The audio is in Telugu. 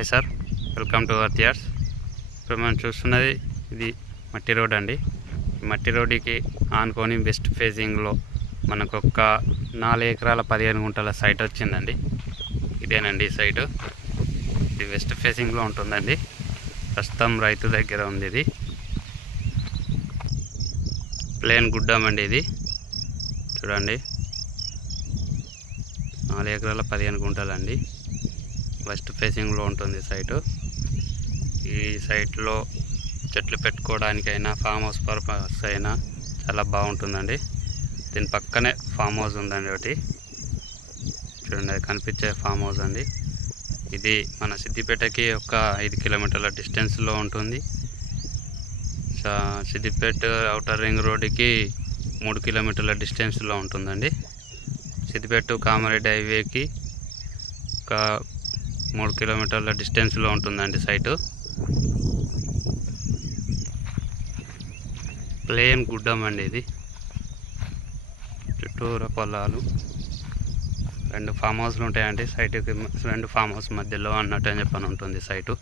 Hi sir, welcome to earth yards. ఇప్పుడు మనం చూస్తున్నది ఇది మట్టి రోడ్ అండి. మట్టి రోడ్డుకి ఆనుకొని వెస్ట్ ఫేసింగ్లో మనకు ఒక 4 ఎకరాల 15 గుంటల సైట్ వచ్చిందండి. ఇదేనండి ఈ సైటు. ఇది వెస్ట్ ఫేసింగ్లో ఉంటుందండి. ప్రస్తుతం రైతు దగ్గర ఉంది. ఇది ప్లేన్ గుడ్డం అండి. ఇది చూడండి, 4 ఎకరాల 15 గుంటలండి. వెస్ట్ ఫేసింగ్లో ఉంటుంది సైటు. ఈ సైట్లో చెట్లు పెట్టుకోవడానికైనా ఫామ్ హౌస్ పర్పస్ అయినా చాలా బాగుంటుందండి. దీని పక్కనే ఫామ్ హౌస్ ఉందండి ఒకటి. చూడండి, అది కనిపించే ఫామ్ హౌస్ అండి. ఇది మన సిద్దిపేటకి ఒక 5 కిలోమీటర్ల డిస్టెన్స్లో ఉంటుంది. సిద్దిపేట ఔటర్ రింగ్ రోడ్డుకి 3 కిలోమీటర్ల డిస్టెన్స్లో ఉంటుందండి. సిద్దిపేట టు కామారెడ్డి హైవేకి ఒక 3 కిలోమీటర్ల డిస్టెన్స్లో ఉంటుందండి సైటు. ప్లేన్ గుడ్డం అండి. ఇది చుట్టూరా పొలాలు, 2 ఫామ్ హౌస్లు ఉంటాయండి సైటుకి. 2 ఫామ్ హౌస్ మధ్యలో అన్నట్టు అని చెప్పని ఉంటుంది సైటు.